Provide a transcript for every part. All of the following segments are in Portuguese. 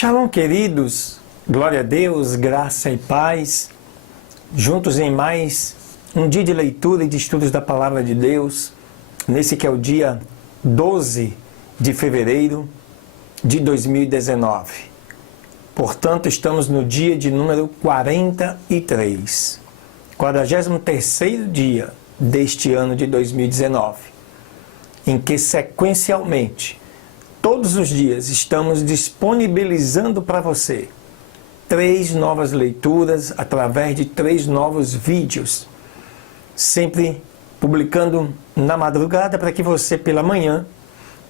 Shalom, queridos, glória a Deus, graça e paz, juntos em mais um dia de leitura e de estudos da Palavra de Deus, nesse que é o dia 12 de fevereiro de 2019. Portanto, estamos no dia de número 43, 43º dia deste ano de 2019, em que sequencialmente, todos os dias estamos disponibilizando para você 3 novas leituras através de 3 novos vídeos, sempre publicando na madrugada para que você pela manhã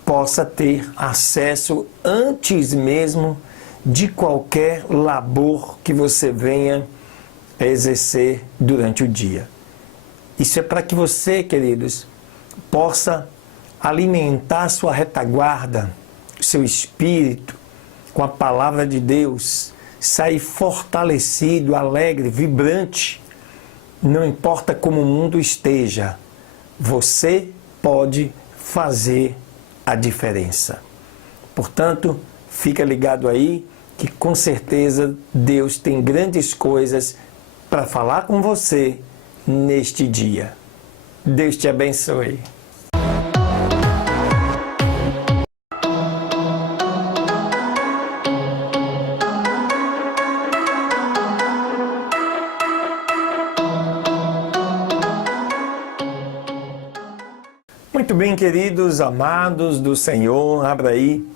possa ter acesso antes mesmo de qualquer labor que você venha exercer durante o dia. Isso é para que você, queridos, possa alimentar sua retaguarda, seu espírito, com a palavra de Deus, sair fortalecido, alegre, vibrante. Não importa como o mundo esteja, você pode fazer a diferença. Portanto, fica ligado aí, que com certeza Deus tem grandes coisas para falar com você neste dia. Deus te abençoe. Muito bem, queridos, amados do Senhor, abra aí,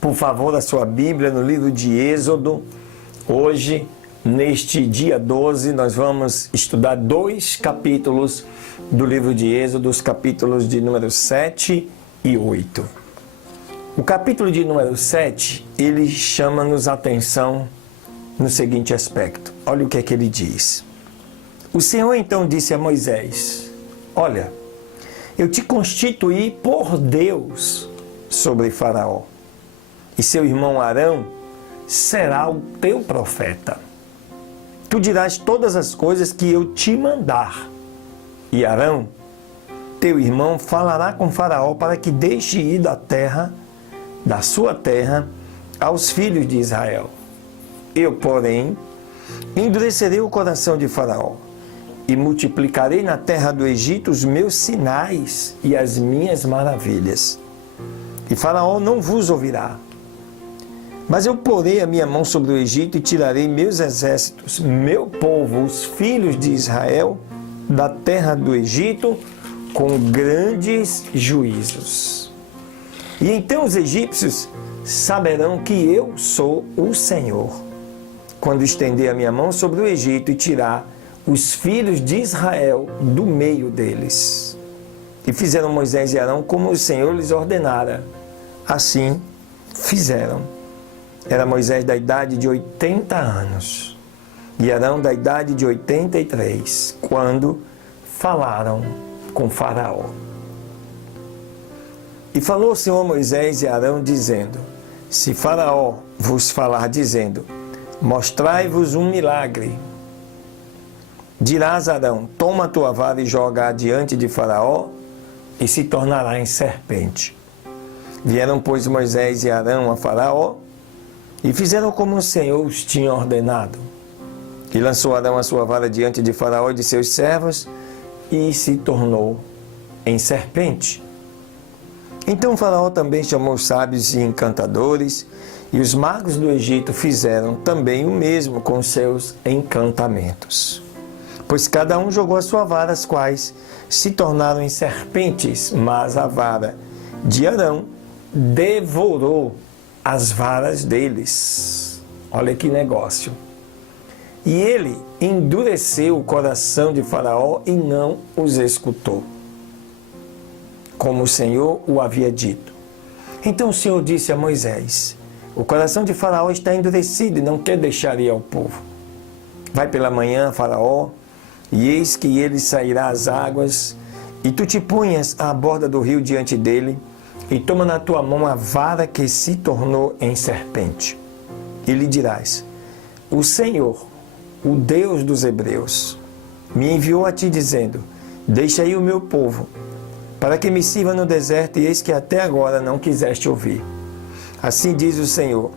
por favor, a sua Bíblia no livro de Êxodo. Hoje, neste dia 12, nós vamos estudar 2 capítulos do livro de Êxodo, os capítulos de número 7 e 8. O capítulo de número 7, ele chama-nos a atenção no seguinte aspecto. Olha o que é que ele diz. O Senhor então disse a Moisés: olha, eu te constituí por Deus sobre Faraó, e seu irmão Arão será o teu profeta. Tu dirás todas as coisas que eu te mandar, e Arão, teu irmão, falará com Faraó para que deixe ir da sua terra, aos filhos de Israel. Eu, porém, endurecerei o coração de Faraó, e multiplicarei na terra do Egito os meus sinais e as minhas maravilhas. E Faraó não vos ouvirá. Mas eu porei a minha mão sobre o Egito e tirarei meus exércitos, meu povo, os filhos de Israel, da terra do Egito, com grandes juízos. E então os egípcios saberão que eu sou o Senhor, quando estender a minha mão sobre o Egito e tirar os filhos de Israel do meio deles. E fizeram Moisés e Arão como o Senhor lhes ordenara. Assim fizeram. Era Moisés da idade de 80 anos e Arão da idade de 83, quando falaram com Faraó. E falou o Senhor a Moisés e Arão, dizendo: se Faraó vos falar, dizendo: mostrai-vos um milagre, dirás a Arão: toma a tua vara e joga-a diante de Faraó, e se tornará em serpente. Vieram, pois, Moisés e Arão a Faraó, e fizeram como o Senhor os tinha ordenado. E lançou Arão a sua vara diante de Faraó e de seus servos, e se tornou em serpente. Então Faraó também chamou os sábios e encantadores, e os magos do Egito fizeram também o mesmo com seus encantamentos. Pois cada um jogou a sua vara, as quais se tornaram em serpentes, mas a vara de Arão devorou as varas deles. Olha que negócio. E ele endureceu o coração de Faraó e não os escutou, como o Senhor o havia dito. Então o Senhor disse a Moisés: o coração de Faraó está endurecido e não quer deixar ir ao povo. Vai pela manhã, Faraó, e eis que ele sairá às águas, e tu te punhas à borda do rio diante dele, e toma na tua mão a vara que se tornou em serpente. E lhe dirás: o Senhor, o Deus dos Hebreus, me enviou a ti dizendo: deixa aí o meu povo, para que me sirva no deserto, e eis que até agora não quiseste ouvir. Assim diz o Senhor: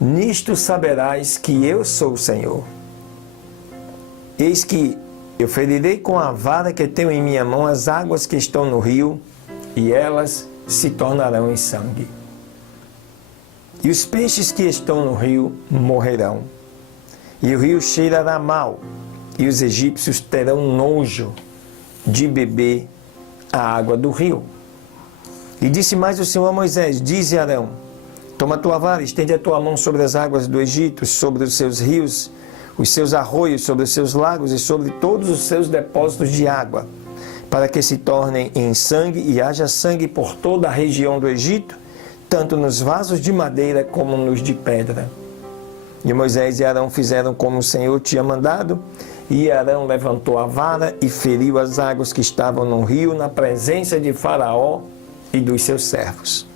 nisto saberás que eu sou o Senhor. Eis que eu ferirei com a vara que tenho em minha mão as águas que estão no rio, e elas se tornarão em sangue. E os peixes que estão no rio morrerão. E o rio cheirará mal, e os egípcios terão nojo de beber a água do rio. E disse mais o Senhor a Moisés: dize a Arão: toma a tua vara, estende a tua mão sobre as águas do Egito, sobre os seus rios, os seus arroios, sobre os seus lagos e sobre todos os seus depósitos de água, para que se tornem em sangue e haja sangue por toda a região do Egito, tanto nos vasos de madeira como nos de pedra. E Moisés e Arão fizeram como o Senhor tinha mandado, e Arão levantou a vara e feriu as águas que estavam no rio na presença de Faraó e dos seus servos.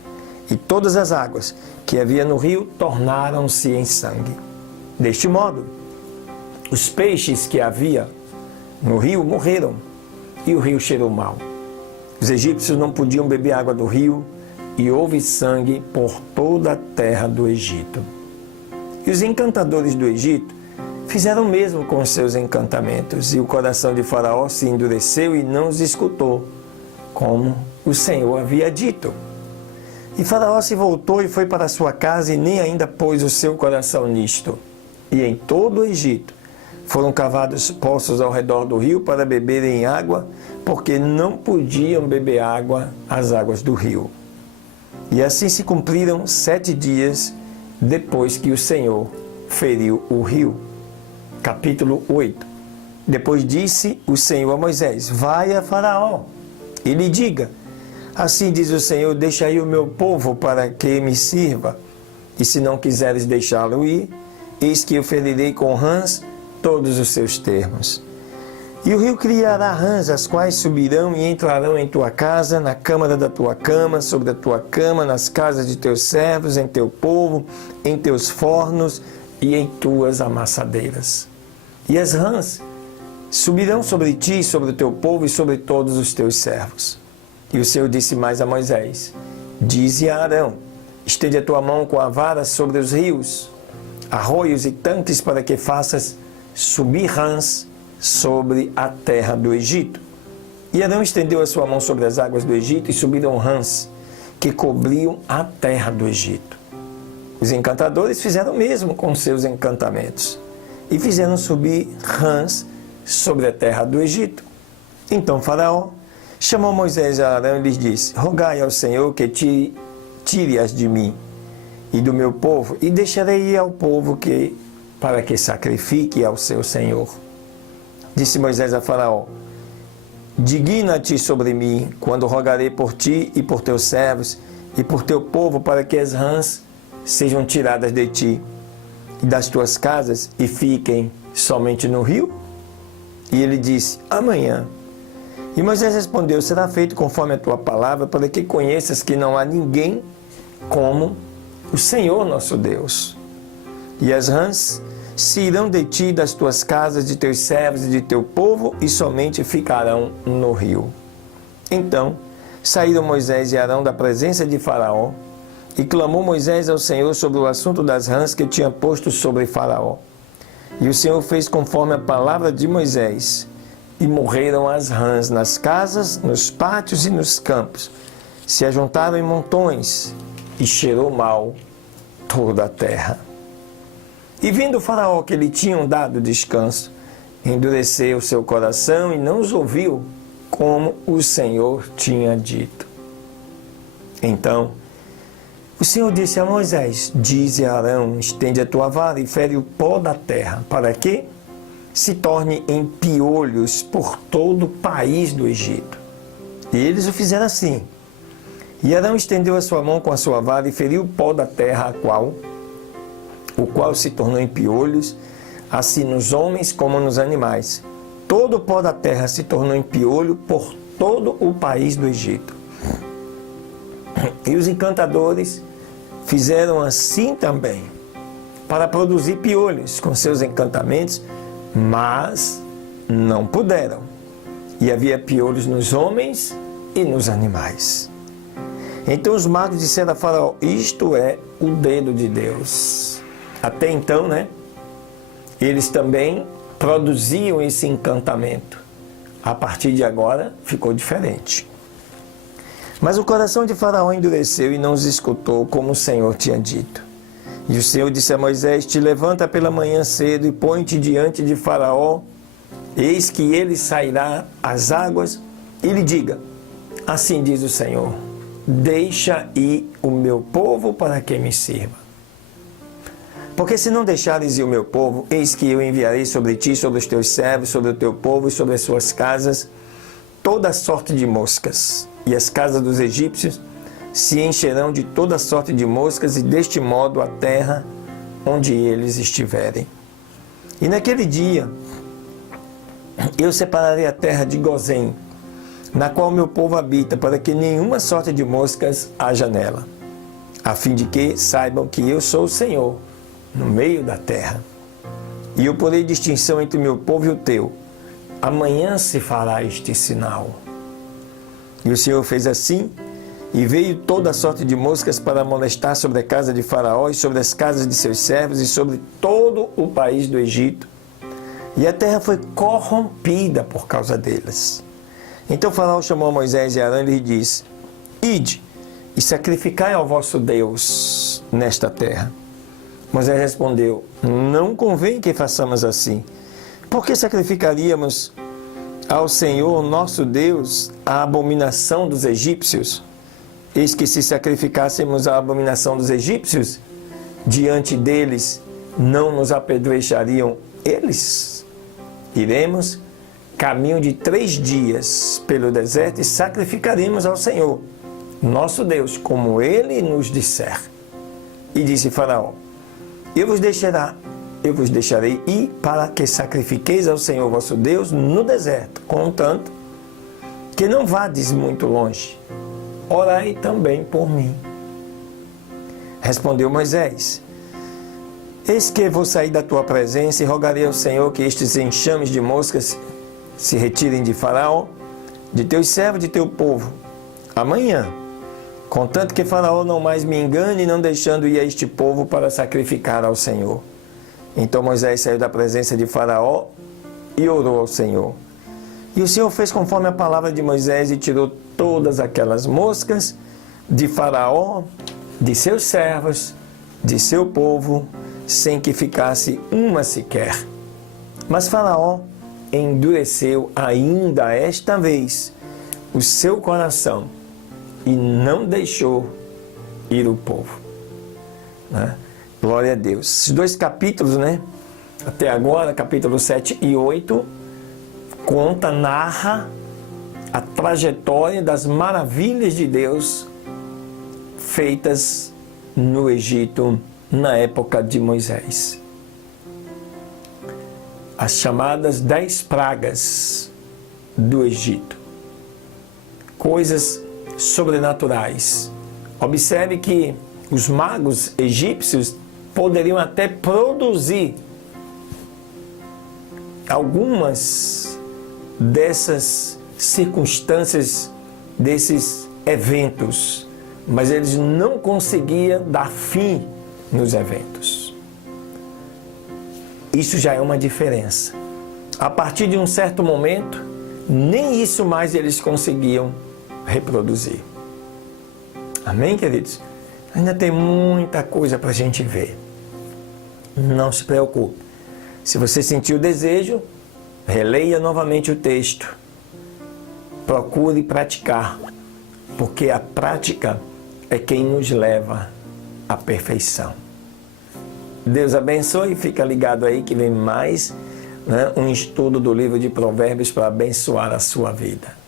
E todas as águas que havia no rio tornaram-se em sangue. Deste modo, os peixes que havia no rio morreram, e o rio cheirou mal. Os egípcios não podiam beber água do rio, e houve sangue por toda a terra do Egito. E os encantadores do Egito fizeram o mesmo com os seus encantamentos, e o coração de Faraó se endureceu e não os escutou, como o Senhor havia dito. E Faraó se voltou e foi para sua casa, e nem ainda pôs o seu coração nisto. E em todo o Egito foram cavados poços ao redor do rio para beberem água, porque não podiam beber água, as águas do rio. E assim se cumpriram 7 dias depois que o Senhor feriu o rio. Capítulo 8. Depois disse o Senhor a Moisés: vai a Faraó e lhe diga: assim diz o Senhor, deixa aí o meu povo para que me sirva. E se não quiseres deixá-lo ir, eis que eu ferirei com rãs todos os seus termos. E o rio criará rãs, as quais subirão e entrarão em tua casa, na câmara da tua cama, sobre a tua cama, nas casas de teus servos, em teu povo, em teus fornos e em tuas amassadeiras. E as rãs subirão sobre ti, sobre o teu povo e sobre todos os teus servos. E o Senhor disse mais a Moisés: dize a Arão: estende a tua mão com a vara sobre os rios, arroios e tanques, para que faças subir rãs sobre a terra do Egito. E Arão estendeu a sua mão sobre as águas do Egito, e subiram rãs que cobriam a terra do Egito. Os encantadores fizeram o mesmo com seus encantamentos, e fizeram subir rãs sobre a terra do Egito. Então Faraó chamou Moisés a Arão e lhes disse: rogai ao Senhor que tire-as de mim e do meu povo, e deixarei ir ao povo para que sacrifique ao seu Senhor. Disse Moisés a Faraó: digna-te sobre mim, quando rogarei por ti e por teus servos e por teu povo, para que as rãs sejam tiradas de ti e das tuas casas e fiquem somente no rio? E ele disse: amanhã. E Moisés respondeu: será feito conforme a tua palavra, para que conheças que não há ninguém como o Senhor nosso Deus. E as rãs se irão de ti, das tuas casas, de teus servos e de teu povo, e somente ficarão no rio. Então saíram Moisés e Arão da presença de Faraó, e clamou Moisés ao Senhor sobre o assunto das rãs que tinha posto sobre Faraó. E o Senhor fez conforme a palavra de Moisés, e morreram as rãs nas casas, nos pátios e nos campos. Se ajuntaram em montões, e cheirou mal toda a terra. E vendo Faraó que lhe tinham dado descanso, endureceu seu coração e não os ouviu, como o Senhor tinha dito. Então o Senhor disse a Moisés: dize a Arão: estende a tua vara e fere o pó da terra, para que se torne em piolhos por todo o país do Egito. E eles o fizeram assim. E Arão estendeu a sua mão com a sua vara e feriu o pó da terra, o qual se tornou em piolhos, assim nos homens como nos animais. Todo o pó da terra se tornou em piolho por todo o país do Egito. E os encantadores fizeram assim também, para produzir piolhos com seus encantamentos, mas não puderam. E havia piolhos nos homens e nos animais. Então os magos disseram a Faraó: isto é o dedo de Deus. Até então, né? Eles também produziam esse encantamento. A partir de agora, ficou diferente. Mas o coração de Faraó endureceu e não os escutou, como o Senhor tinha dito. E o Senhor disse a Moisés: te levanta pela manhã cedo e põe-te diante de Faraó, eis que ele sairá às águas, e lhe diga: assim diz o Senhor, deixa ir o meu povo para que me sirva. Porque se não deixares ir o meu povo, eis que eu enviarei sobre ti, sobre os teus servos, sobre o teu povo e sobre as suas casas, toda sorte de moscas. E as casas dos egípcios se encherão de toda sorte de moscas, e deste modo a terra onde eles estiverem. E naquele dia eu separarei a terra de Gozém, na qual meu povo habita, para que nenhuma sorte de moscas haja nela, a fim de que saibam que eu sou o Senhor no meio da terra. E eu porei distinção entre o meu povo e o teu. Amanhã se fará este sinal. E o Senhor fez assim, e veio toda a sorte de moscas para molestar sobre a casa de Faraó e sobre as casas de seus servos e sobre todo o país do Egito. E a terra foi corrompida por causa delas. Então Faraó chamou Moisés e Arão e lhe disse: ide e sacrificai ao vosso Deus nesta terra. Moisés respondeu: não convém que façamos assim. Por que sacrificaríamos ao Senhor nosso Deus a abominação dos egípcios? Eis que se sacrificássemos a abominação dos egípcios, diante deles não nos apedrejariam eles? Iremos caminho de 3 dias pelo deserto e sacrificaremos ao Senhor nosso Deus, como ele nos disser. E disse Faraó: eu vos deixarei ir para que sacrifiqueis ao Senhor vosso Deus no deserto, contanto que não vades muito longe. Orai também por mim. Respondeu Moisés: eis que vou sair da tua presença e rogarei ao Senhor que estes enxames de moscas se retirem de Faraó, de teus servos e de teu povo, amanhã, contanto que Faraó não mais me engane, não deixando ir a este povo para sacrificar ao Senhor. Então Moisés saiu da presença de Faraó e orou ao Senhor. E o Senhor fez conforme a palavra de Moisés e tirou todas aquelas moscas de Faraó, de seus servos, de seu povo, sem que ficasse uma sequer. Mas Faraó endureceu ainda esta vez o seu coração e não deixou ir o povo. Né? Glória a Deus. Esses 2 capítulos, né? Até agora, capítulo 7 e 8, narra a trajetória das maravilhas de Deus feitas no Egito na época de Moisés. As chamadas 10 pragas do Egito. Coisas sobrenaturais. Observe que os magos egípcios poderiam até produzir algumas dessas circunstâncias, desses eventos, mas eles não conseguiam dar fim nos eventos. Isso já é uma diferença. A partir de um certo momento, nem isso mais eles conseguiam reproduzir. Amém, queridos? Ainda tem muita coisa para a gente ver. Não se preocupe. Se você sentiu o desejo, releia novamente o texto. Procure praticar, porque a prática é quem nos leva à perfeição. Deus abençoe e fica ligado aí que vem mais um estudo do livro de Provérbios para abençoar a sua vida.